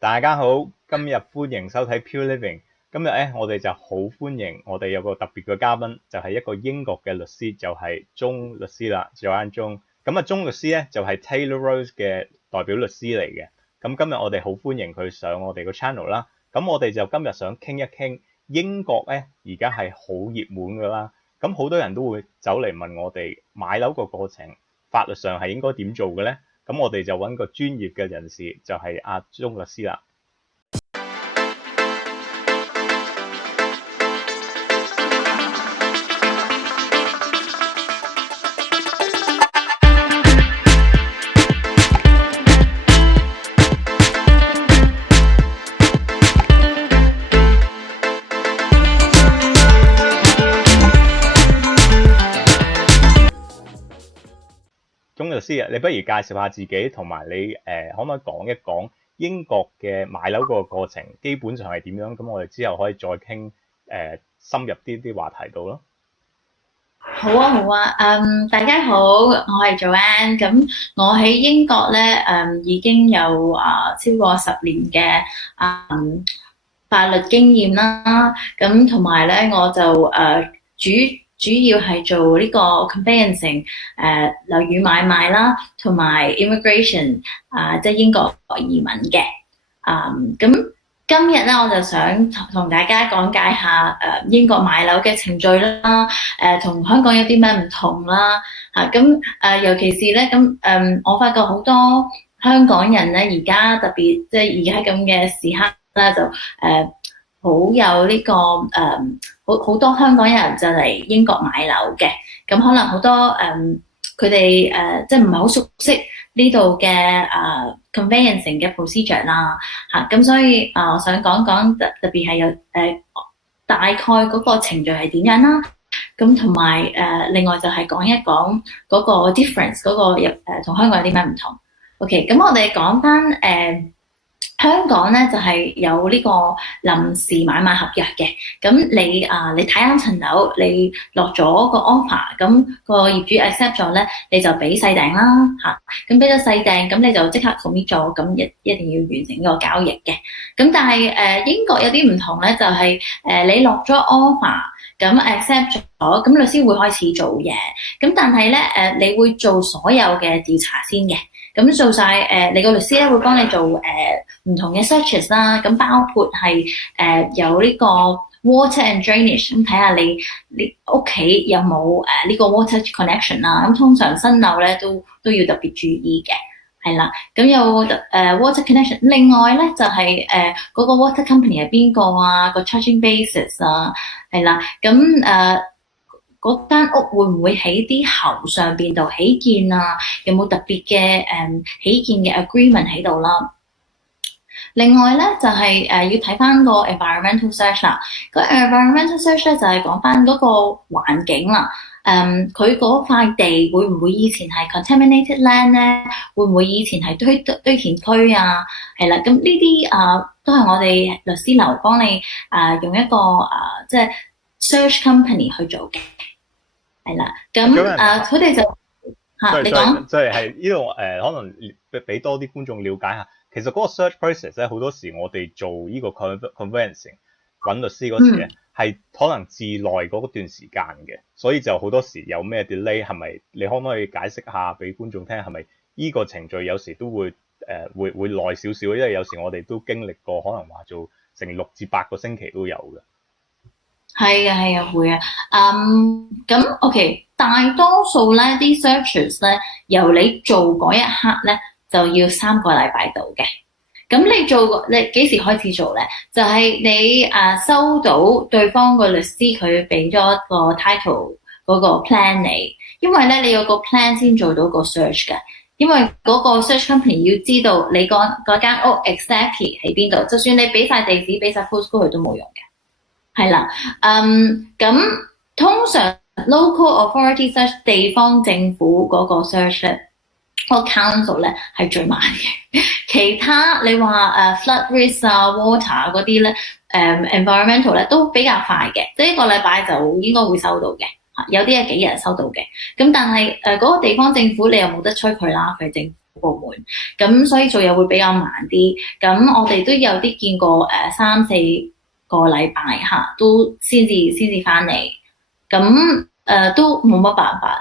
大家好，今日歡迎收睇 Pure Living。今日咧，我哋就好歡迎我哋有個特別嘅嘉賓，就係一個英國嘅律師，就係鐘律師啦，Joanne鐘。咁啊，鐘律師咧就係 Taylor Rose 嘅代表律師嚟嘅。咁今日我哋好歡迎佢上我哋個 channel 啦。咁我哋就今日想傾一傾英國咧，而家係好熱門㗎啦。咁好多人都會走嚟問我哋買樓個過程，法律上係應該點做嘅咧？咁我哋就揾個專業嘅人士，就係阿鐘律師啦。鐘律師啊，你不如介紹下自己，同埋你可唔可以講一講英國嘅買樓個過程，基本上係點樣？咁我哋之後可以再傾深入啲話題度咯。好啊，好啊，大家好，我係 Joanne，咁我喺英國咧，已經有超過10年嘅法律經驗啦，咁同埋咧我就主要係做呢個 conveyancing 樓宇買賣啦，同埋 immigration 即係英國移民嘅，咁。今日咧，我就想同大家講解下英國買樓嘅程序啦，同香港有啲咩唔同啦，尤其是咧我發覺好多香港人咧，而家特別即係而家咁嘅時刻啦，就好有呢個好多香港人就嚟英國買樓嘅，咁可能好多佢哋即係唔係好熟悉呢度嘅conveyancing 嘅 procedure 啦，咁所以我想講講特別係有大概嗰個程序係點樣啦，咁同埋另外就係講一講嗰個 difference 嗰個同香港有啲咩唔同。OK， 咁我哋講翻香港咧就係有呢個臨時買賣合約嘅，咁你睇啱層樓，你落咗個 offer，咁個業主 accept 咗咧，你就俾細訂啦嚇，咁俾咗細訂，咁你就即刻 commit 咗，咁一定要完成呢個交易嘅。咁但係英國有啲唔同咧，就係你落咗 offer，咁 accept 咗，咁律師會開始做嘢，咁但係咧你會做所有嘅調查先嘅。咁做晒你個律師咧會幫你做唔同嘅 searches 啦，咁包括係有呢個 water and drainage， 咁睇下你屋企有冇呢個 water connection 啦，咁通常新樓咧都要特別注意嘅，係啦，咁有water connection， 另外咧就係嗰個 water company 係邊個啊，個 charging basis 啊，係啦，咁嗰間屋會唔會喺啲喉上邊度起建啊？有冇特別嘅起建嘅 agreement 喺度啦？另外咧就係要睇翻個 environmental search 啦。個 environmental search 咧就係講翻嗰個環境啦。佢嗰塊地會唔會以前係 contaminated land 咧？會唔會以前係堆填區啊？係啦，咁呢啲都係我哋律師樓幫你用一個即係 search company 去做嘅。係啦，咁佢哋就你講，即係呢度可能俾多啲觀眾了解下，其實嗰個 search process 咧，好多時我哋做呢個 conveyancing 揾律師嗰時咧，係可能至耐嗰段時間嘅，所以就好多時有咩 delay， 係咪你可唔可以解釋下俾觀眾聽，係咪呢個程序有時都會會耐少少，因為有時我哋都經歷過，可能話做成6至8個星期都有嘅。係啊，會啊，咁 OK， 大多數咧啲 searches 咧，由你做嗰一刻咧，就要3個禮拜到嘅。咁你幾時開始做咧？就係你收到對方個律師佢俾咗個 title 嗰個 plan 你，因為咧你有個 plan 先做到個 search 嘅，因為嗰個 search company 要知道你嗰間屋 exactly 喺邊度，就算你俾晒地址、俾晒 postcode 佢都冇用嘅。係啦，咁通常 local authority search 地方政府嗰個 search 咧，個 council 咧係最慢嘅。其他你話flood risk water 嗰啲咧，environmental 咧都比較快嘅，即係1個禮拜就應該會收到嘅。有啲係幾日收到嘅。咁但係嗰個地方政府你又冇得催佢啦，佢係部門，咁所以做嘢會比較慢啲。咁我哋都有啲見過3-4個禮拜嚇，都先至翻嚟。咁都冇乜辦法。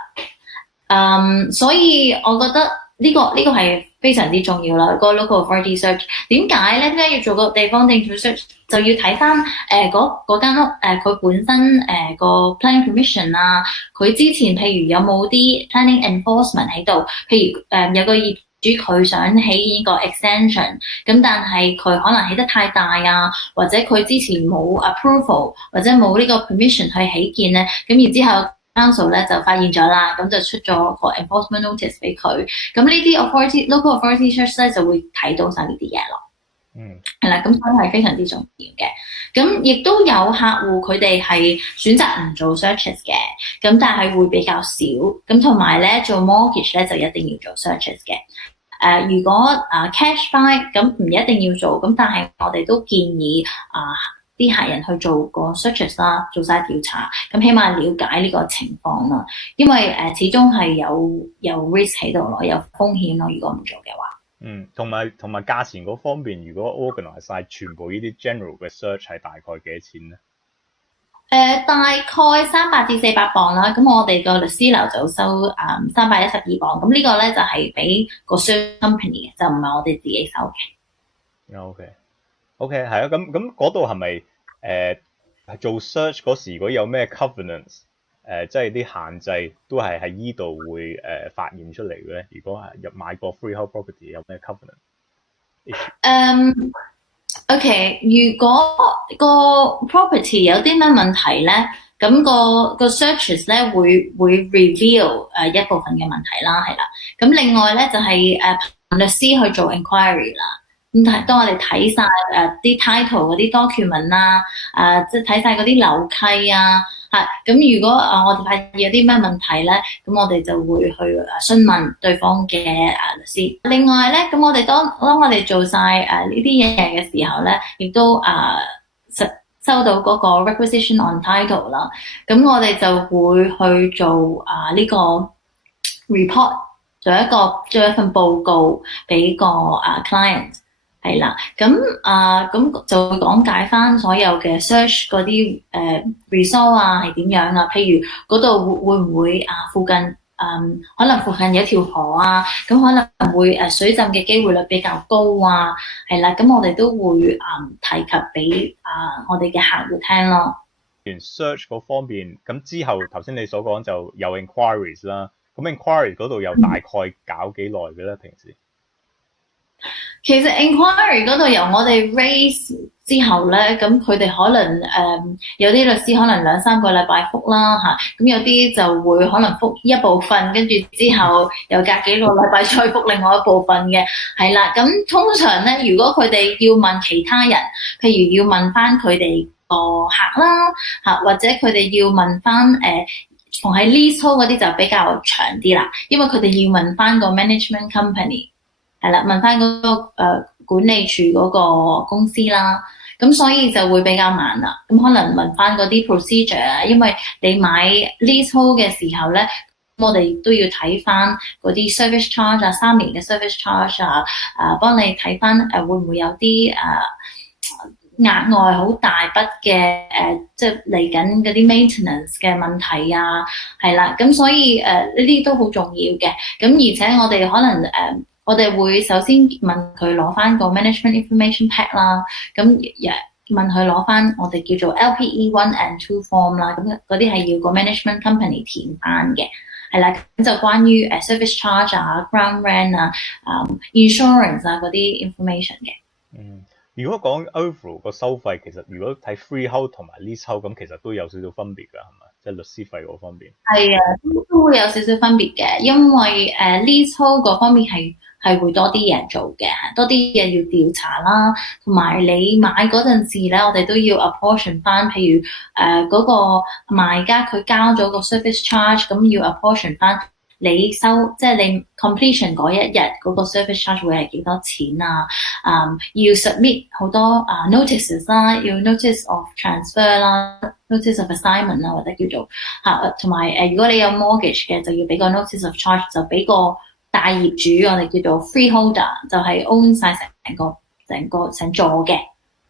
所以我覺得呢個係非常之重要啦。個 local authority search 點解咧？點解要做個地方政府 search？就要睇翻嗰間屋佢本身個 planning permission 啊，佢之前譬如有冇啲 planning enforcement 喺度，譬如有個業主佢想起呢個 extension， 咁但係佢可能起得太大啊，或者佢之前冇 approval 或者冇呢個 permission 去起建咧，咁然之後Council 咧就發現咗啦，咁就出咗個 enforcement notice 俾佢。咁呢啲 local authority search 咧就會睇到晒呢啲嘢咯。係啦，咁所以係非常之重要嘅。咁亦都有客戶佢哋係選擇唔做 searches 嘅，咁但係會比較少。咁同埋咧做 mortgage 咧就一定要做 searches 嘅。如果cash buy 咁唔一定要做，咁但係我哋都建議啲客人去做個 searches 啦，做晒調查，咁起碼了解呢個情況啦。因為始終係有 risk 喺度咯，有風險咯。如果唔做嘅話，同埋價錢嗰方面，如果 organize 晒全部呢啲 general 嘅 search 係大概幾多錢咧？大概300至400磅啦。咁我哋個律師樓就收312磅。咁呢個咧就係俾個 search company 嘅，就唔係我哋自己收嘅。OK，係啊。咁嗰度係咪做 search 嗰時，如果有咩 covenants，即係啲限制都係喺依度會發現出嚟嘅咧？如果係入買過 freehold property 有咩 covenant？ OK， 如果個 property 有啲咩問題咧，咁個 searches 咧會 reveal 一部分嘅問題啦，係啦。咁另外咧就係律師去做 inquiry 啦。咁當我哋睇晒啲 title 嗰啲 document 啦，即係睇晒嗰啲樓契啊，咁如果我哋發現有啲咩問題咧，咁我哋就會去詢問對方嘅律師。另外咧，咁我哋當我哋做晒呢啲嘢嘅時候咧，亦都收到嗰個 requisition on title 啦，咁我哋就會去做呢個 report， 做一份報告俾個client。係啦，咁就會講解翻所有嘅 search 嗰啲result 係點樣啊？譬如嗰度會唔會附近可能附近有條河啊，咁可能會水浸嘅機會率比較高啊，係啦，咁我哋都會提及俾我哋嘅客戶聽咯。search 嗰方面，咁之後頭先你所講就有 inquiries 啦，咁 inquiry 嗰度又大概搞幾耐嘅咧？平時？其實 inquiry 嗰度由我哋 raise 之後咧，咁佢哋可能有啲律師可能2-3個禮拜覆啦嚇，咁有啲就會可能覆一部分，跟住之後又隔幾個禮拜再覆另外一部分嘅，係啦。咁通常咧，如果佢哋要問其他人，譬如要問翻佢哋個客啦嚇，或者佢哋要問翻逢喺 leasehold 嗰啲就比較長啲啦，因為佢哋要問翻個 management company。係啦，問翻嗰個管理處嗰個公司啦，咁所以就會比較慢啦。咁可能問翻嗰啲 procedure 啊，因為你買 leasehold 嘅時候咧，我哋都要睇翻嗰啲 service charge 啊，3年嘅 service charge 啊，幫你睇翻會唔會有啲額外好大筆嘅即係嚟緊嗰啲 maintenance 嘅問題啊，係啦，咁所以呢啲都好重要嘅。咁而且我哋可能我哋會首先問佢攞翻個 management information pack 啦，咁問佢攞翻我哋叫做 LPE 1 and 2 form 啦，咁嗰啲係要個 management company 填翻嘅，係啦，咁就關於service charge 啊、ground rent 啊、insurance 啊嗰啲 information 嘅。如果講 overall 個收費，其實如果睇 freehold 同埋 leasehold 咁，其實都有少少分別㗎，係咪？即係律師費嗰方面。係啊，都會有少少分別嘅，因為leasehold 嗰方面係會多啲嘢做嘅，多啲嘢要調查啦，同埋你買嗰陣時咧，我哋都要 apportion 翻，譬如嗰個賣家佢交咗個 service charge，咁要 apportion 翻你收，即係你 completion 嗰一日嗰個 service charge 會係幾多錢啊？要 submit 好多notices 啦，要 notice of transfer 啦，notice of assignment 啦，或者叫做同埋如果你有 mortgage 嘅，就要俾個 notice of charge，就俾個大業主，我哋叫做 freeholder，就係 own 晒成座嘅，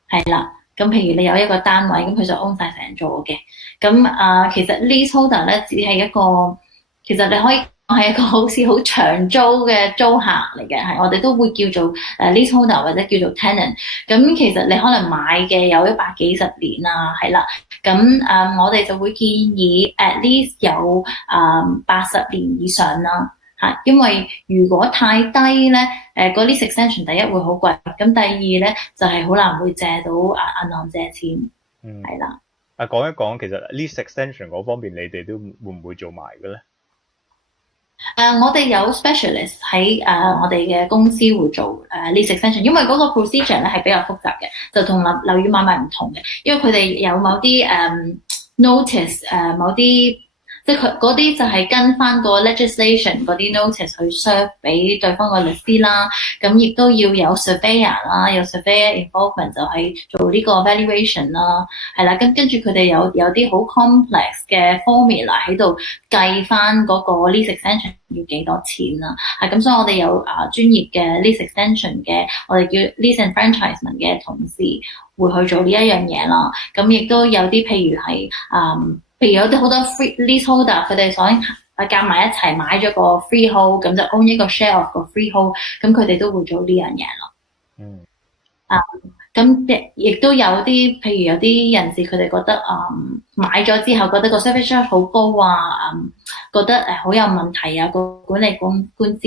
係啦。咁譬如你有一個單位，咁佢就 own 晒成座嘅。咁其實 leaseholder 咧只係一個，其實你可以講係一個好似好長租嘅租客嚟嘅，係我哋都會叫做leaseholder 或者叫做 tenant。咁其實你可能買嘅有100幾十年啊，係啦。咁我哋就會建議 at least 有80年以上啦。嚇，因為如果太低咧，嗰啲 extension 第一會好貴，咁第二咧就係好難會借到銀行借錢，係啦。講一講其實 lease extension 嗰方面，你哋都會唔會做埋嘅咧？我哋有 specialist 喺我哋嘅公司會做lease extension，因為嗰個 procedure 咧係比較複雜嘅，就同樓宇買賣唔同嘅，因為佢哋有某啲notice 某啲。即係佢嗰啲就係跟翻個 legislation 嗰啲 notice 去 serve 俾對方個律師啦，咁亦都要有 surveyor 啦，有 surveyor involvement 就係做呢個 valuation 啦，係啦，跟住佢哋有啲好 complex 嘅 formula 喺度計翻嗰個 lease extension 要幾多錢啦，咁所以我哋有專業嘅 lease extension 嘅，我哋叫 lease and franchisement 嘅同事會去做呢一樣嘢啦，咁亦都有啲譬如係譬如有啲好多 free leaseholder，佢哋想夾埋一齊買咗個 freehold，咁就 own 一個 share of 個 freehold，咁佢哋都會做呢樣嘢咯。咁亦都有啲，譬如有啲人士佢哋覺得買咗之後覺得個 service charge 好高啊，覺得好有問題啊，個管理官司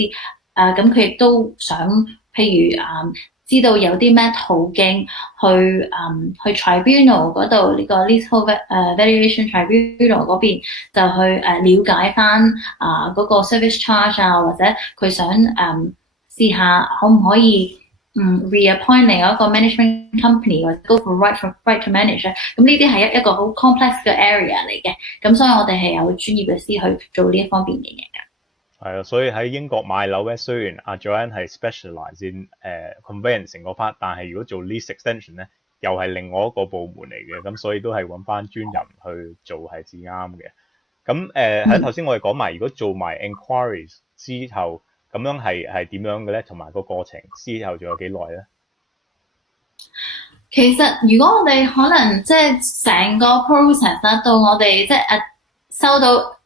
咁佢亦都想譬如知道有啲咩途徑去 tribunal 嗰度呢個 leasehold valuation tribunal 嗰邊就去了解翻嗰個 service charge 啊，或者佢想試下可唔可以reappoint 另一個 management company 或者 go for right to manage 咁呢啲係一個好 complex 嘅 area 嚟嘅，咁所以我哋係有專業嘅師去做呢一方面嘅嘢㗎。係啊，所以喺英國買樓咧，雖然阿 Joanne 係 specialize in conveyancing 嗰 part，但係如果做 lease extension 咧，又係另外一個部門嚟嘅，咁所以都係揾翻專人去做係至啱嘅。咁喺頭先我哋講埋，如果做埋 enquiries 之後，咁樣係點樣嘅咧？同埋個過程之後仲有幾耐咧？其實如果我哋可能即係成個 process 啦，到我哋即係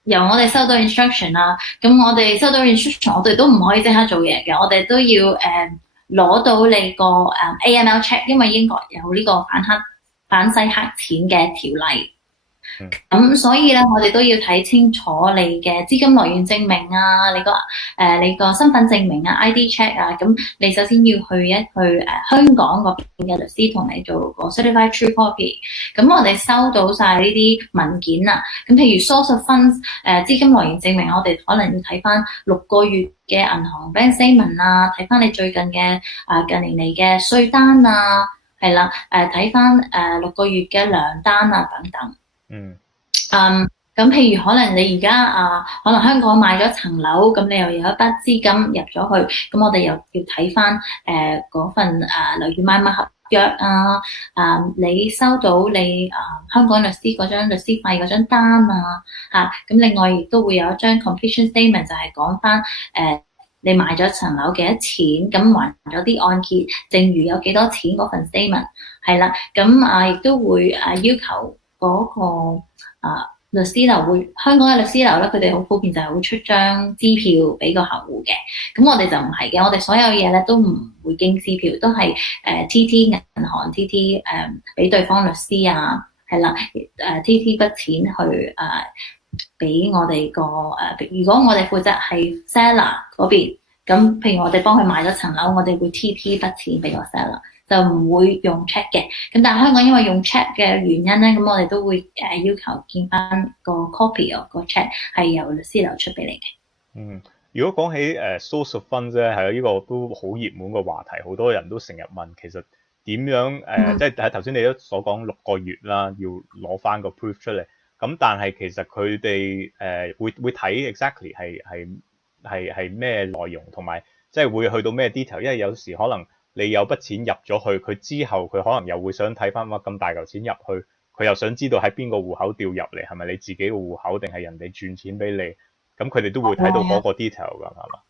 由我哋收到 instruction 啦，咁我哋收到 instruction，我哋都唔可以即刻做嘢嘅，我哋都要攞到你個AML check，因為英國有呢個反洗黑錢嘅條例。咁所以咧，我哋都要睇清楚你嘅資金來源證明啊，你個身份證明啊 ，ID check 啊，咁你首先要去香港嗰邊嘅律師同你做個 certified true copy。咁我哋收到晒呢啲文件啊，咁譬如 source of funds 資金來源證明，我哋可能要睇翻6個月嘅銀行 bank statement 啊，睇翻你最近嘅近年嚟嘅稅單啊，係啦，睇翻6個月嘅糧單啊等等。咁譬如可能你而家可能香港買咗層樓，咁你又有一筆資金入咗去，咁我哋又要睇翻嗰份樓宇買賣合約啊，你收到你香港律師嗰張律師費嗰張單啊，咁另外亦都會有一張 completion statement，就係講翻你買咗層樓幾多錢，咁還咗啲按揭剩餘有幾多錢嗰份 statement， 係啦，咁亦都會要求嗰個律師樓香港嘅律師樓咧，佢哋好普遍就係會出張支票俾個客戶嘅。咁我哋就唔係嘅，我哋所有嘢咧都唔會經支票，都係TT 銀行 TT 俾對方律師啊，係啦TT 筆錢去俾我哋個如果我哋負責係 seller 嗰邊，咁譬如我哋幫佢買咗層樓，我哋會 TT 筆錢俾個 seller。就唔會用 check 嘅，咁但係香港因為用 check 嘅原因咧，咁我哋都會要求見翻個 copy of 個 check 係由律師樓出俾你嘅。如果講起source of funds 咧，係呢個都好熱門嘅話題，好多人都成日問，其實點樣即係喺頭先你都所講6個月啦，要攞翻個 proof 出嚟，咁但係其實佢哋會睇 exactly 係咩內容，同埋即係會去到咩 detail， 因為有時可能你有筆錢入咗去，佢之後佢可能又會想睇翻咁大嚿錢入去，佢又想知道喺邊個戶口調入嚟，係咪你自己個戶口定係人哋轉錢俾你？咁佢哋都會睇到嗰個 detail 㗎，係嘛？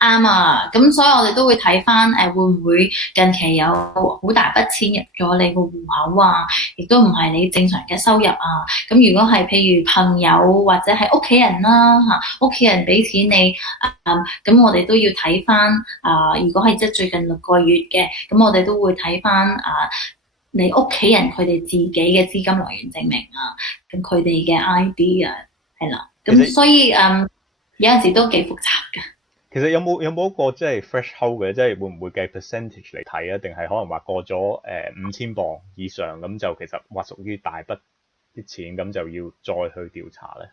啱啊，咁所以我哋都會睇翻會唔會近期有好大筆錢入咗你個戶口啊，亦都唔係你正常嘅收入啊。咁如果係譬如朋友或者係屋企人啦嚇，屋企人俾錢你咁我哋都要睇翻如果係即係最近6個月嘅，咁我哋都會睇翻你屋企人佢哋自己嘅資金來源證明啊，咁佢哋嘅 ID 啊，係啦，咁所以有陣時都幾複雜㗎。其實有冇一個即係 threshold 嘅，即係會唔會計 percentage 嚟睇啊？定係可能話過咗5000磅以上咁就其實話屬於大筆啲錢，咁就要再去調查咧？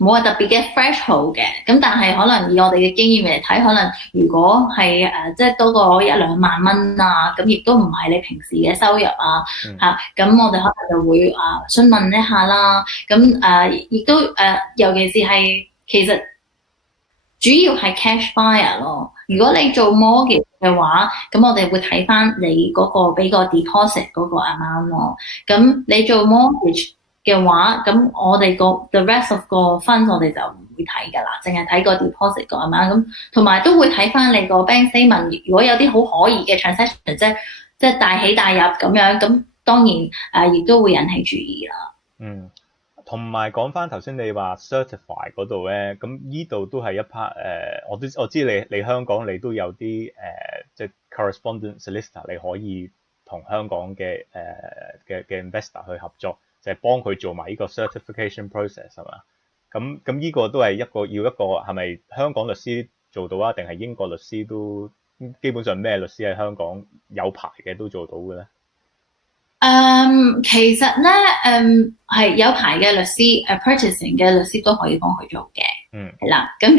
冇話特別嘅 threshold 嘅，咁但係可能以我哋嘅經驗嚟睇，可能如果係即係多過1-2萬蚊啊，咁亦都唔係你平時嘅收入啊咁我哋可能就會詢問一下啦。咁亦都尤其是係其實主要係 cash buyer 咯。如果你做 mortgage 嘅話，咁我哋會睇翻你嗰個俾個 deposit 嗰個 amount 咯。咁你做 mortgage嘅話，咁我哋the rest of 個 funds 我哋就唔會睇㗎啦，淨係睇個 deposit 個 amount。咁同埋都會睇翻你個 bank statement，如果有啲好可疑嘅 transaction，即係大起大入咁樣，咁當然亦都會引起注意啦。同埋講翻頭先你話 certify 嗰度咧，咁呢度都係一 part 我知你香港你都有啲即係 correspondent solicitor， 你可以同香港嘅investor 去合作，就係幫佢做埋呢個 certification process 係嘛？咁呢個都係要一個係咪香港律師做到啊？定係英國律師都基本上咩律師喺香港有牌嘅都做到嘅咧？其實咧，係有牌嘅律師，purchasing 嘅律師都可以幫佢做嘅。係啦，咁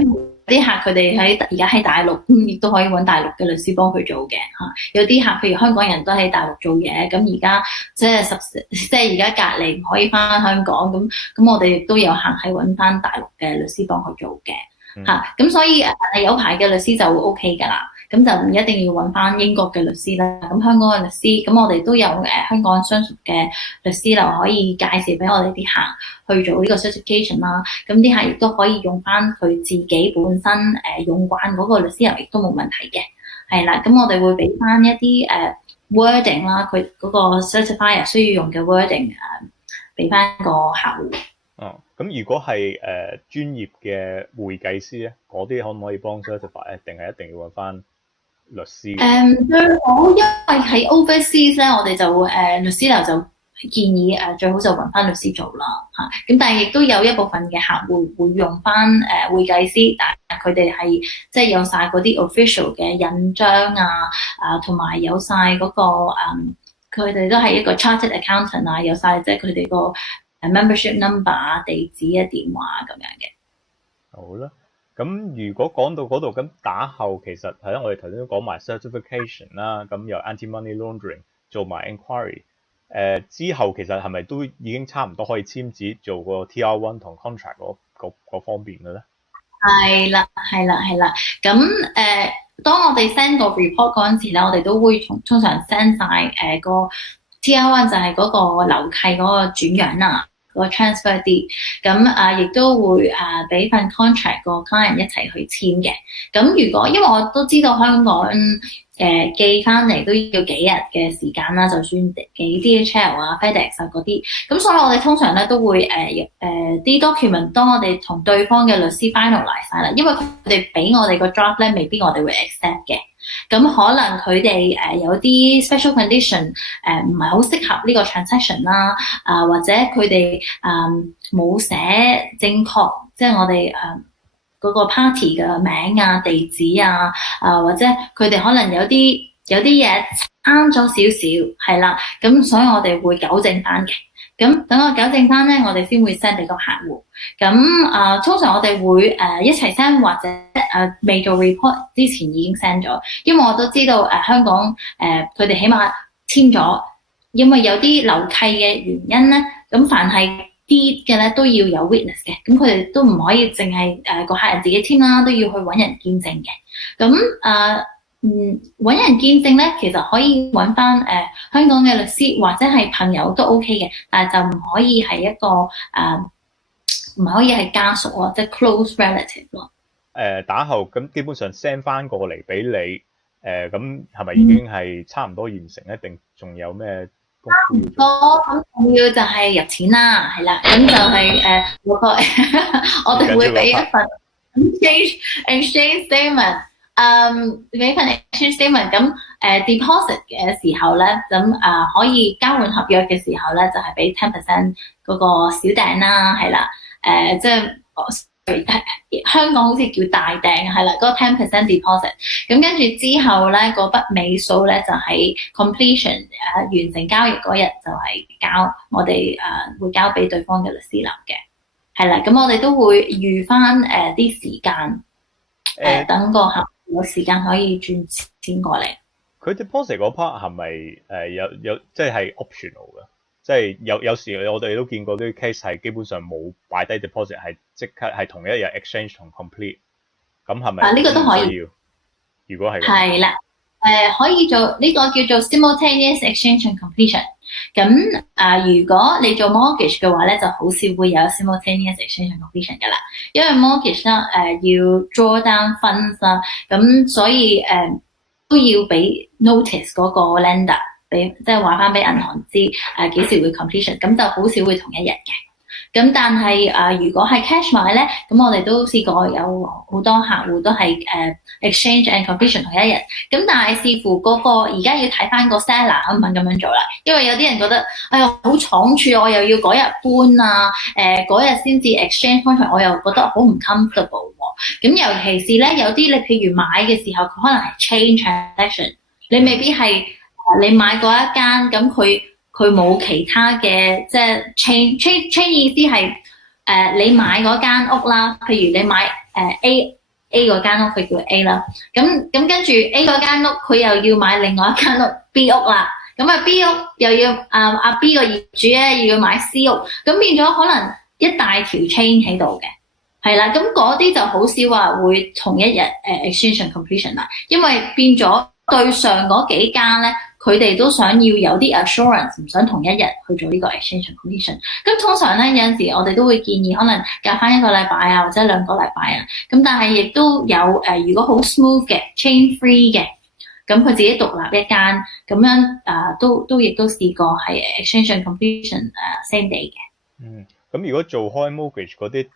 啲客佢哋而家喺大陸，亦都可以揾大陸嘅律師幫佢做嘅嚇。有啲客譬如香港人都喺大陸做嘢，咁而家即係而家隔離唔可以翻香港，咁我哋亦都有客係揾翻大陸嘅律師幫佢做嘅嚇。咁所以有牌嘅律師就會 OK 㗎啦。咁就唔一定要揾翻英國嘅律師啦。咁香港嘅律師，咁我哋都有香港相熟嘅律師樓可以介紹俾我哋啲客去做呢個 certification 啦。咁啲客亦都可以用翻佢自己本身用慣嗰個律師樓，亦都冇問題嘅。係啦，咁我哋會俾翻一啲wording 啦，佢嗰個 certifier 需要用嘅 wording 俾翻個客戶。咁如果係專業嘅會計師咧，嗰啲可唔可以幫 certify 咧？定係一定要揾翻律師？最好，因為喺 overseas 咧，我哋就律師樓就建議最好就揾翻律師做啦嚇。咁但係亦都有一部分嘅客戶會用翻會計師，但係佢哋係即係有晒嗰啲 official 嘅印章同埋有晒嗰個佢哋都係一個 chartered accountant 啊，有晒即係佢哋個membership number 地址電話咁樣嘅。好啦。咁如果講到嗰度，咁打後其實係啦，我哋頭先都講埋 certification 啦，咁又 anti-money laundering 做埋 inquiry，之後其實係咪都已經差唔多可以簽紙做個 TR1 同 contract 嗰方面嘅咧？係啦。咁當我哋 send 個 report 嗰陣時咧，我哋都會通常 send 晒個 TR1 就係嗰個樓契嗰個轉讓啦。個 transfer deed，咁亦都會俾份 contract 個 client 一齊去簽嘅。咁如果因為我都知道香港寄翻嚟都要幾日嘅時間啦，就算寄 DHL FedEx 嗰啲，咁所以我哋通常咧都會啲 document 當我哋同對方嘅律師 finalize 晒啦，因為佢哋俾我哋個 draft 咧，未必我哋會 accept 嘅。咁可能佢哋有啲 special condition 唔係好適合呢個 transaction 啦，或者佢哋冇寫正確，即係我哋嗰個 party 嘅名地址或者佢哋可能有啲嘢啱咗少少，係啦，咁所以我哋會糾正翻嘅。咁等我糾正翻咧，我哋先會 send 俾個客戶。咁通常我哋會一齊 send 或者未做 report 之前已經 send 咗，因為我都知道香港佢哋起碼簽咗，因為有啲樓契嘅原因咧，咁凡係啲嘅咧都要有 witness 嘅，咁佢哋都唔可以淨係個客人自己簽啦，都要去揾人見證嘅。咁揾人見證咧，其實可以揾翻香港嘅律師或者係朋友都 OK 嘅，但係就唔可以係一個唔可以係家屬咯，即係 close relative 咯。打後咁基本上 send 翻過嚟俾你，咁係咪已經係差唔多完成咧？定仲有咩功夫要做？咁重要就係入錢啦，係啦，咁就係嗰個我哋會俾一份 exchange statement，俾份 exchange statement，咁deposit 嘅時候咧，咁可以交換合約嘅時候咧，就係俾 10% 嗰個小訂啦，係啦，即係香港好似叫大訂，係啦，嗰個10% deposit，咁跟住之後咧，嗰筆尾數咧就喺 completion 完成交易嗰日就係我哋會交俾對方嘅律師樓嘅，係啦，咁我哋都會預翻啲時間，等個客有時間可以轉錢過嚟。佢 deposit 嗰 part 係咪有即係 optional 嘅？即係有時我哋都見過啲 case 係基本上冇擺低 deposit， 係即刻係同一日 exchange 同 complete， 咁係咪？呢個都可以。如果係係啦，可以做呢個叫做 simultaneous exchange and completion。咁如果你做 mortgage 嘅話咧，就好少會有 simultaneous exchange and completion 㗎啦，因為 mortgage 咧要 draw down funds 啦，咁所以都要俾 notice 嗰個 lender。即係話翻俾銀行知幾時會 completion， 咁就好少會同一日嘅。咁但係如果係 cash 買咧，咁我哋都試過有好多客戶都係exchange and completion 同一日。咁但係視乎嗰個而家要睇翻個 seller 肯唔肯咁樣做啦。因為有啲人覺得哎呀好倉促，我又要嗰日搬啊，嗰日先至 exchange contract， 我又覺得好唔 comfortable 喎。咁尤其是咧有啲你譬如買嘅時候，佢可能係 chain transaction， 你未必係。你買過一間，咁佢冇其他嘅，即係 chain 意思係你買嗰間屋啦，譬如你買A 嗰間屋，佢叫 A 啦，咁跟住 A 嗰間屋，佢又要買另外一間屋 B 屋啦，咁B 屋又要B 個業主咧又要買 C 屋，咁變咗可能一大條 chain 喺度嘅，係啦，咁嗰啲就好少話會同一日exchange and completion 啦，因為變咗對上嗰幾間咧。佢哋都想要有啲 assurance， 唔想同一日去做呢個 exchange and completion。咁通常咧有陣時我哋都會建議可能隔翻一個禮拜啊，或者2個禮拜啊。咁但係亦都有如果好 smooth 嘅 chain free 嘅，咁佢自己獨立一間咁樣都亦都試過係 exchange and completion same day 嘅。咁如果做開 mortgage 嗰啲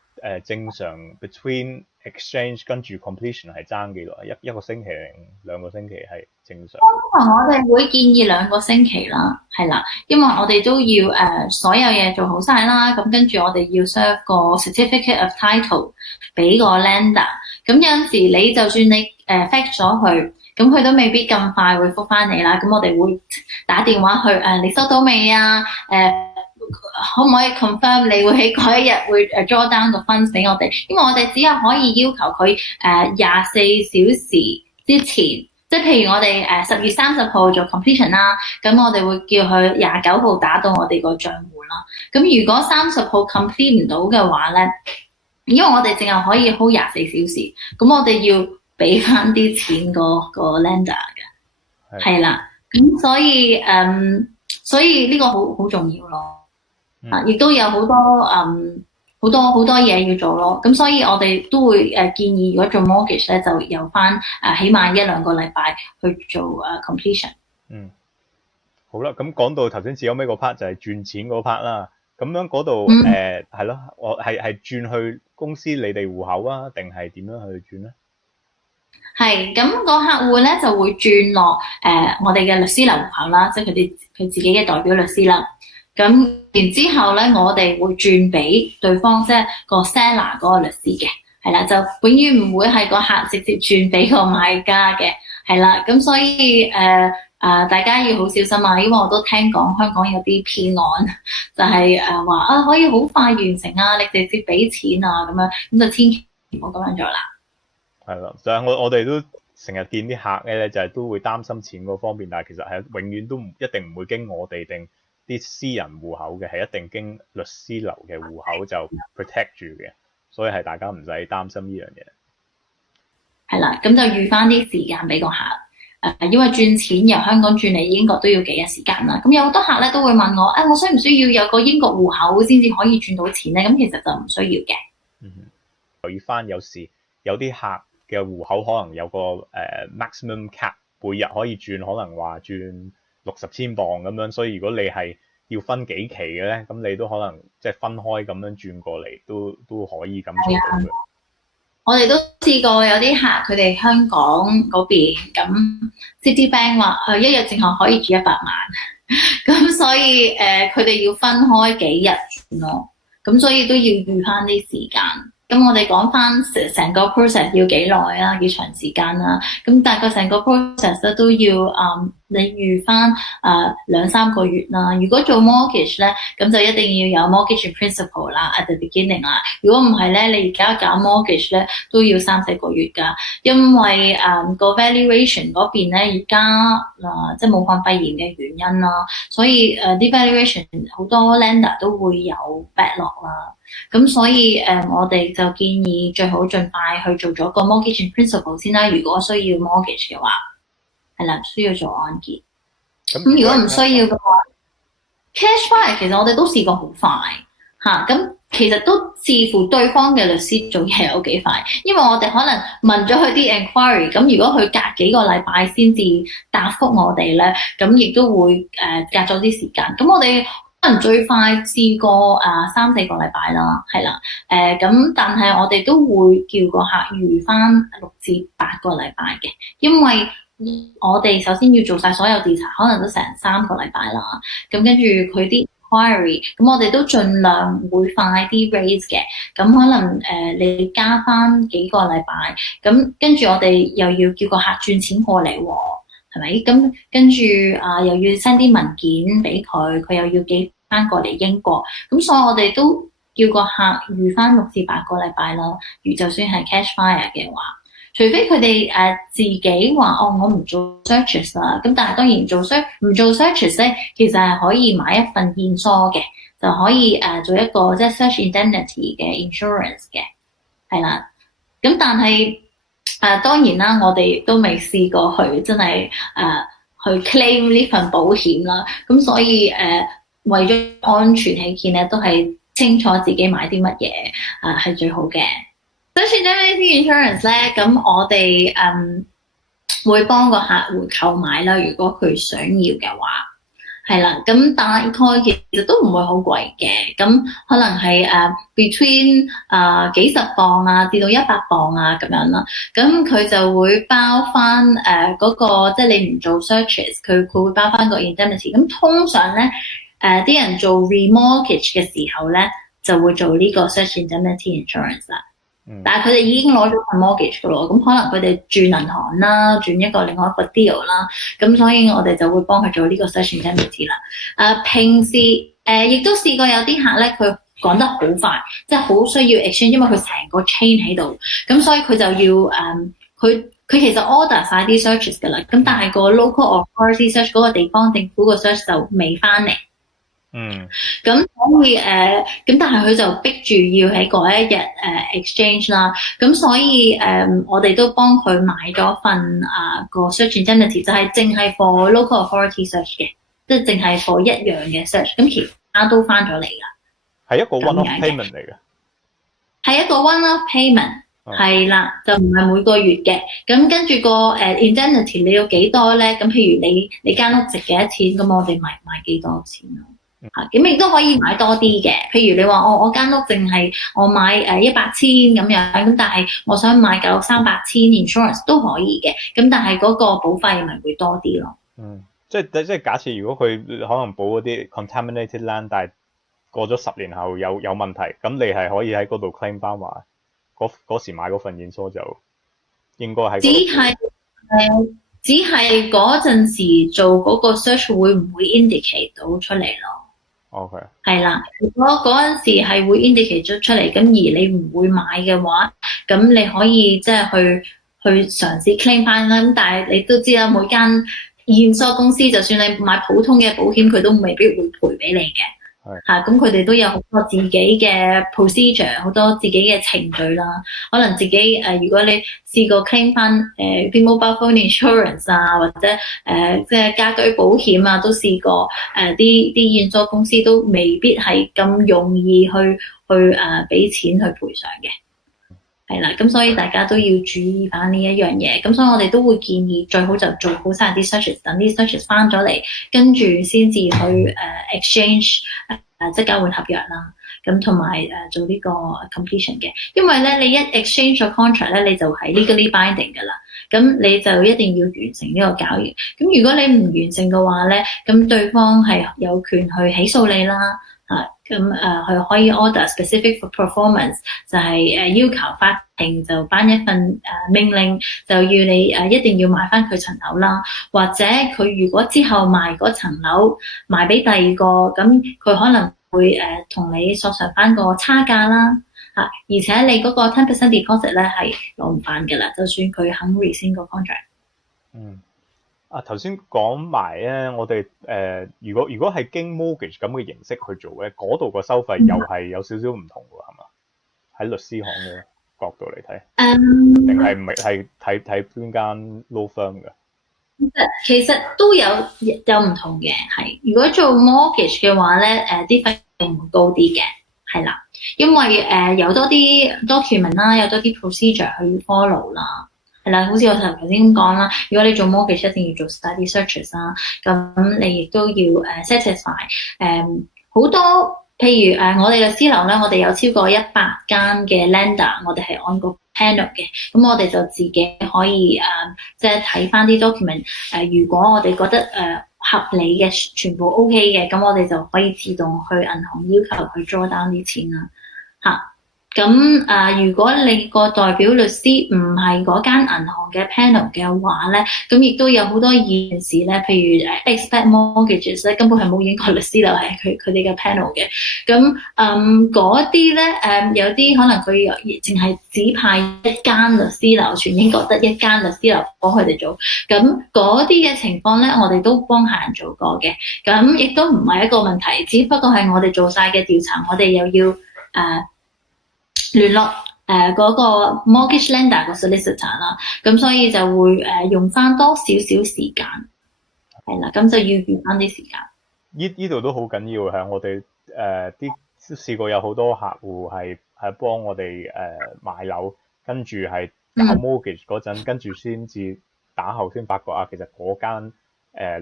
正常 between exchange 跟住 completion 係爭幾耐？一個星期定2個星期係正常？通常我哋會建議2個星期啦，係啦，因為我哋都要所有嘢做好晒啦，咁跟住我哋要 serve 個 certificate of title 俾個 lender。咁有陣時你就算你fax 咗佢，咁佢都未必咁快會覆返你啦。咁我哋會打電話去你收到未啊？可唔可以 confirm 你會喺嗰一日會draw down 個 funds 俾我哋？因為我哋只有可以要求佢24小時之前，即係譬如我哋10月30號做 completion 啦，咁我哋會叫佢29號打到我哋個賬戶啦。咁如果30號 complete 唔到嘅話咧，因為我哋淨係可以 hold 24小時，咁我哋要俾翻啲錢個 lender 嘅，係啦。咁所以呢個好重要咯。亦都有好多嘢要做咯，咁所以我哋都會建議，如果做 mortgage 咧，就有翻起碼1-2個禮拜去做completion。好啦，咁講到頭先最後尾個 part 就係轉錢嗰 part 啦。咁樣嗰度係咯，我係轉去公司你哋戶口啊，定係點樣去轉咧？係，咁個客戶咧就會轉落我哋嘅律師樓戶口啦，即係佢自己嘅代表律師啦。咁然之後咧，我哋會轉俾對方，即係個 seller 嗰個律師嘅，係啦，就永遠唔會係個客直接轉俾個買家嘅，係啦。咁所以大家要好小心啊，因為我都聽講香港有啲騙案，就係話可以好快完成啊，你直接俾錢啊咁樣，咁就千祈唔好咁樣做啦。係啦，就係我哋都成日見啲客咧，就係都會擔心錢嗰方面，但係其實係永遠都一定唔會經我哋定啲私人戶口嘅，係一定經律師樓嘅戶口就 protect 住嘅，所以係大家唔使擔心呢樣嘢。係啦，咁就預翻啲時間俾個客，因為轉錢由香港轉嚟英國都要幾日時間啦。咁有好多客咧都會問我，我需唔需要有個英國戶口先至可以轉到錢咧？咁其實就唔需要嘅。留意翻有時有啲客嘅戶口可能有個maximum cap，每日可以轉可能話轉60千磅咁樣，所以如果你係要分幾期嘅咧，咁你都可能即係分開咁樣轉過嚟，都可以咁做到嘅。我哋都試過有啲客佢哋香港嗰邊咁 Citibank 話一日淨係可以住100萬，咁所以佢哋要分開幾日轉咯，咁所以都要預翻啲時間。咁我哋講翻成個 process 要幾耐啦，要長時間啦。咁大概成個 process 咧都要你預翻2-3個月啦。如果做 mortgage 咧，咁就一定要有 mortgage principal 啦 at the beginning 啦。如果唔係咧，你而家搞 mortgage 咧都要3-4個月㗎，因為個 valuation 嗰邊咧而家即係武漢肺炎嘅原因啦，所以啲 valuation 好多 lender 都會有 backlog 啦。咁所以我哋就建議最好盡快去做咗個 mortgage principal 先啦。如果需要 mortgage 嘅話，係啦，需要做按揭。咁如果唔需要嘅話 ，cash buy 其實我哋都試過好快嚇。咁其實都視乎對方嘅律師做嘢有幾快，因為我哋可能問咗佢啲 enquiry， 咁如果佢隔幾個禮拜先至答覆我哋咧，咁亦都會隔咗啲時間。咁我哋可能最快試過3-4個禮拜啦，係啦，咁但係我哋都會叫個客預翻6至8個禮拜嘅，因為我哋首先要做晒所有調查，可能都成3個禮拜啦。咁跟住佢啲 inquiry， 咁我哋都盡量會快啲 raise 嘅。咁可能你加翻幾個禮拜，咁跟住我哋又要叫個客轉錢過嚟喎，係咪？咁跟住又要 send 啲文件俾佢，佢又要寄翻過嚟英國，咁所以我哋都叫個客預翻6至8個禮拜啦。如就算係 cash buyer 嘅話，除非佢哋自己話我唔做 searches 啦，咁但係當然唔做 searches 咧，其實係可以買一份現疏嘅，就可以做一個即係 search indemnity 嘅 insurance 嘅，係啦。咁但係當然啦，我哋都未試過去真係去 claim 呢份保險啦，咁所以為咗安全起見咧，都係清楚自己買啲乜嘢係最好嘅。Search indemnity insurance 咧，咁我哋會幫個客戶購買啦，如果佢想要嘅話，係啦。咁大概其實都唔會好貴嘅，咁可能係between 幾十磅至到100磅咁樣啦。咁佢就會包翻嗰個，即係你唔做 searches，佢會包翻個 indemnity。咁通常咧啲人做 remortgage 嘅時候咧，就會做呢個 search indemnity insurance 啦。但係佢哋已經攞咗份 mortgage 㗎咯，咁可能佢哋轉銀行啦，轉另外一個 deal 啦，咁所以我哋就會幫佢做呢個 search indemnity 啦。平時亦都試過有啲客咧，佢講得好快，即係好需要 exchange，因為佢成個 chain 喺度，咁所以佢就要佢其實 order 晒啲 searches 㗎啦，咁但係個 local authority search 嗰個地方政府個 search 就未翻嚟。咁所以咁但係佢就逼住要喺嗰一日exchange 啦，咁所以我哋都幫佢買咗份個 search indemnity，就係淨係 for local authority search 嘅，即係淨係 for 一樣嘅 search，咁其他都翻咗嚟㗎。係一個 one-off payment 嚟嘅，係一個 one-off payment，係啦，就唔係每個月嘅。咁跟住個indemnity 你要幾多咧？咁譬如你間屋值幾多錢，咁我哋買幾多錢咯？咁亦都可以買多啲嘅，譬如你話我間屋淨係我買100千咁樣，咁但係我想買夠300千 insurance 都可以嘅，咁但係嗰個保費咪會多啲咯。即係假設如果佢可能保嗰啲 contaminated land， 但係過咗10年後有問題，咁你係可以喺嗰度 claim 翻話嗰時買嗰份 insurance 就應該喺只係嗰陣時做嗰個 search 會唔會 indicate 到出嚟咯？OK， 係啦，如果嗰陣時係會 indicate 咗出嚟，咁而你唔會買嘅話，咁你可以即係去嘗試 claim 翻啦。咁但係你都知啦，每間驗收公司就算你買普通嘅保險，佢都未必會賠俾你嘅。咁佢哋都有好多自己嘅 procedure， 好多自己嘅程序啦。可能自己如果你試過 claim 翻啲 mobile phone insurance 或者即係家居保險都試過啲驗收公司都未必係咁容易去俾錢去賠償嘅。係啦，咁所以大家都要注意翻呢一樣嘢。咁所以我哋都會建議最好就做好晒啲 searches， 等啲 searches 翻咗嚟，跟住先至去exchange 即交換合約啦。咁同埋做呢個 completion 嘅，因為咧你一 exchange 咗 contract 咧，你就係 legally binding 㗎啦。咁你就一定要完成呢個交易。咁如果你唔完成嘅話咧，咁對方係有權去起訴你啦。佢可以 order specific for performance， 就係要求法庭就頒一份命令，就要你一定要買翻佢層樓啦。或者佢如果之後賣嗰層樓賣俾第二個，咁佢可能會同你索償翻個差價啦。而且你嗰個 10% deposit 咧係攞唔翻㗎啦，就算佢肯 rescind 個 contract。頭先講埋咧，我哋如果係經 mortgage 咁嘅形式去做咧，嗰度個收費又係有少少唔同㗎，係嘛？喺律師行嘅角度嚟睇，定係唔係睇邊間 law firm 㗎？其實都有唔同嘅，係如果做 mortgage 嘅話咧，啲費用會高啲嘅，係啦，因為有多啲 document 啦，有多啲 procedure 去 follow 啦。係啦，好似我頭先咁講啦，如果你做 mortgage 一定要做 study searches 啦，咁你亦都要satisfy 好多，譬如我哋律師樓咧，我哋有超過100間嘅 lender， 我哋係按個 panel 嘅，咁我哋就自己可以即係睇翻啲 document， 如果我哋覺得合理嘅全部 OK 嘅，咁我哋就可以自動去銀行要求佢 draw down 啲錢啦，咁如果你個代表律師唔係嗰間銀行嘅 panel 嘅話咧，咁亦都有好多現時咧，譬如expert mortgages 咧，根本係冇英國律師樓係佢哋嘅 panel 嘅。咁嗰啲咧有啲可能佢淨係只派一間律師樓，全英國得一間律師樓幫佢哋做。咁嗰啲嘅情況咧，我哋都幫客人做過嘅。咁亦都唔係一個問題，只不過係我哋做晒嘅調查，我哋又要聯絡嗰個 mortgage lender 個 solicitor 啦，咁所以就會用翻多少少時間，係啦，咁就要預翻啲時間。呢度都好緊要係我哋試過有好多客戶係幫我哋買樓，跟住係搞 mortgage 嗰陣，跟住先至打後先發覺其實嗰間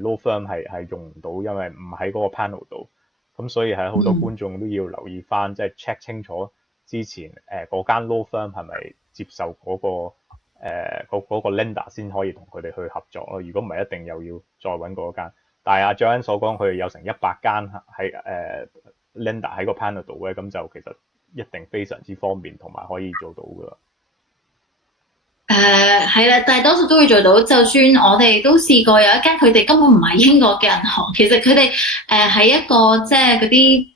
law firm 係用唔到，因為唔喺嗰個 panel 度，咁所以係好多觀眾都要留意翻，即係 check 清楚。之前嗰間 law firm 係咪接受嗰個 lender 先可以同佢哋去合作咯？如果唔係，一定又要再揾嗰間。但係阿 Joanne 所講，佢哋有成100間喺lender 喺個 panel 度嘅，咁就其實一定非常之方便，同埋可以做到噶。係啦，大多數都會做到。就算我哋都試過有一間佢哋根本唔係英國嘅銀行，其實佢哋係一個即係嗰啲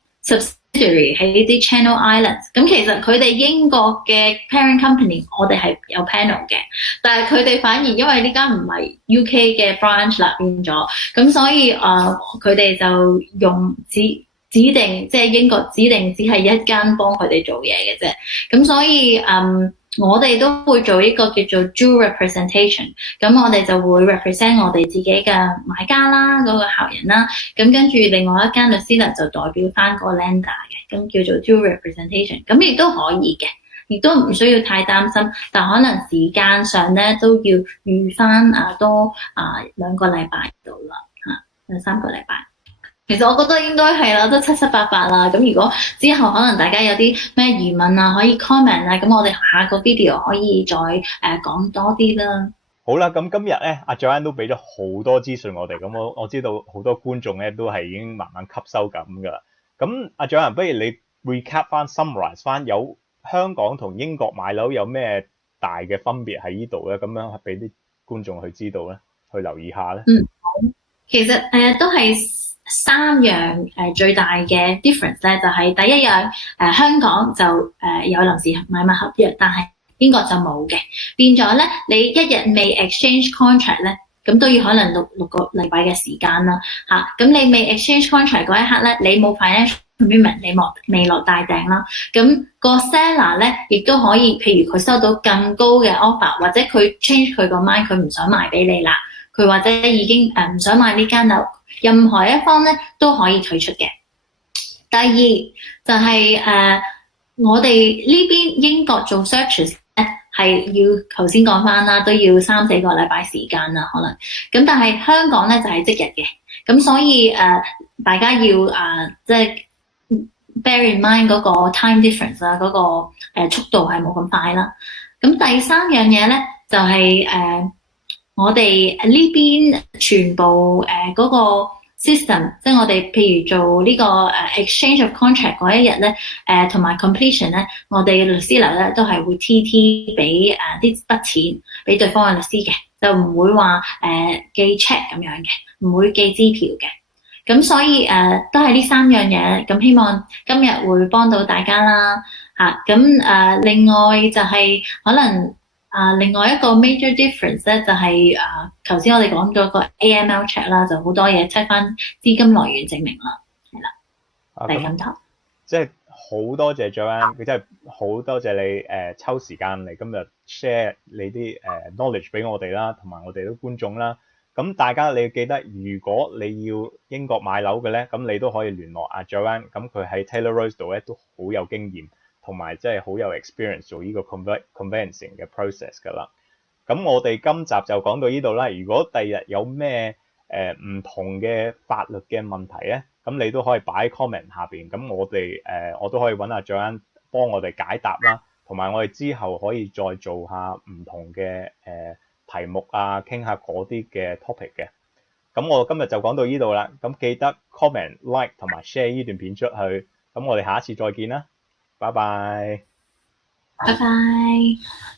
喺呢啲 Channel Islands， 咁其實佢哋英國嘅 parent company， 我哋係有 panel 嘅，但係佢哋反而因為呢間唔係 UK 嘅 branch 啦變咗，咁所以佢哋就用指定即係英國指定只係一間幫佢哋做嘢嘅啫，咁所以我哋都會做一個叫做 dual representation， 咁我哋就會 represent 我哋自己嘅買家啦，嗰個客人啦，咁跟住另外一間律師呢就代表翻個 lender 嘅，咁叫做 dual representation， 咁亦都可以嘅，亦都唔需要太擔心，但可能時間上咧都要預翻多2個禮拜到啦，3個禮拜。其實我覺得應該係啦，都七七八八啦。咁如果之後可能大家有啲咩疑問可以 comment 咁我哋下個 video 可以再講多啲啦。好啦，咁今日咧，阿 Joanne 都俾咗好多資訊我哋，咁我知道好多觀眾咧都係已經慢慢吸收緊噶啦。咁阿 Joanne，不如你 recap 翻 summarize 翻，有香港同英國買樓有咩大嘅分別喺呢度咧？咁樣俾啲觀眾去知道咧，去留意下咧。好，其實都係3樣最大嘅 difference 咧，就係第一樣香港就有臨時買賣合約，但係英國就冇嘅，變咗咧你一日未 exchange contract 咧，咁都要可能六個禮拜嘅時間啦嚇。咁你未 exchange contract 嗰一刻咧，你冇 financial commitment， 你未落大訂啦。咁個 seller 咧亦都可以，譬如佢收到更高嘅 offer， 或者佢 change 佢個 mind， 佢唔想賣俾你啦，佢或者已經唔想買呢間樓。任何一方咧都可以退出嘅。第二就係我哋呢邊英國做 searches 咧，係要頭先講翻啦，都要3-4個禮拜時間啦，可能。咁但係香港咧就係即日嘅，咁所以大家要即係 bear in mind 嗰個 time difference 啦，嗰個速度係冇咁快啦。咁第三樣嘢咧就係我哋呢邊全部嗰個 system，即係我哋譬如做呢個exchange of contract 嗰一日咧，同埋 completion 咧，我哋律師樓咧都係會 TT 俾啲筆錢俾對方嘅律師嘅，就唔會話寄 check 咁樣嘅，唔會寄支票嘅。咁所以都係呢3樣嘢，咁希望今日會幫到大家啦嚇。咁另外就係可能另外一個 major difference 咧就係頭先我哋講咗個 AML check 啦，就好多嘢 check 翻資金來源證明啦，係啦，係咁多。即係好多謝 Joanne，佢真係好多謝你抽時間嚟今日 share 你啲knowledge 俾我哋啦，同埋我哋啲觀眾啦。咁大家你要記得，如果你要英國買樓嘅咧，咁你都可以聯絡阿 Joanne，咁佢喺 Taylor Rose 度咧都好有經驗，同埋即係好有 experience 做呢個 conveyancing 嘅 process 㗎啦。咁我哋今集就講到呢度啦。如果第日有咩唔同嘅法律嘅問題咧，咁你都可以擺喺 comment 下邊，咁我都可以揾阿 Joanne 幫我哋解答啦，同埋我哋之後可以再做下唔同嘅題目啊，傾下嗰啲嘅 topic 嘅。咁我今日就講到呢度啦，咁記得 comment、like 同埋 share 呢段片出去，咁我哋下一次再見啦，拜拜。拜拜。